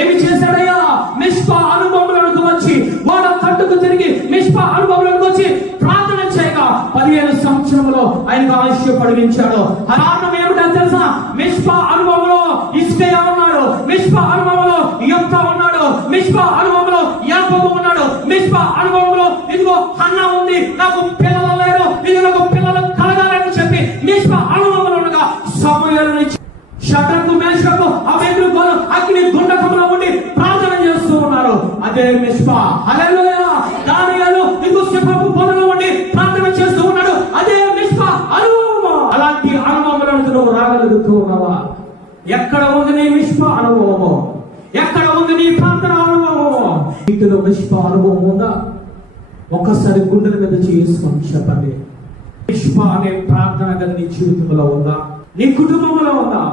ఏమి చేశాడయ్యా? మిస్పా అనుభవంలోకి వచ్చి వాడు కట్టుకు తిరిగి మిస్పా అనుభవంలోకి వచ్చి ప్రార్థన చేయగా 15 సంవత్సరంలో ఆయనకు ఆయుష్య పొడిగించాడు. కారణం ఏమిటో తెలుసా? మిస్పా అనుభవంలో ఇస్కయా ఉన్నాడు, మిస్పా అనుభవంలో యొప్తా ఉన్నాడు, మిస్పా అనుభవంలో యాకోబు ఉన్నాడు, మిస్పా అనుభవంలో ఇదిగో హన్నా ఉంది. నాకు పిల్లలు లేరు, ఇది నాకు పిల్లలు కలగాలని చెప్పి మిస్పా అనుభవంలో ఉండగా సమూయేలుని షడ్రకు మేషకు అబేద్నెగోను అగ్ని గుండకంలో ఉండి ప్రార్థన చేస్తూ ఉన్నారు. అదే మిస్పా. హల్లెలూయా. దానియేలు ఇదిగో సింహపు బోనులో ఉండి ప్రార్థన చేస్తూ ఉన్నాడు. అదే మిస్పా అనుభవం. అలాంటి అనుభవంలోకి నువ్వు రాగలుగుతూ ఉన్నావా? ఎక్కడ ఉంది నీ మిస్పా అనుభవము? ఎక్కడ ఉంది నీ ప్రార్థన అనుభవము? నీటిలో మిస్పా అనుభవం ఉందా? ఒక్కసారి గుండెల మీద చేసుకొని చెప్పండి, మిస్పా అనే ప్రార్థన గది నీ జీవితంలో ఉందా? నీ కుటుంబంలో ఉందా?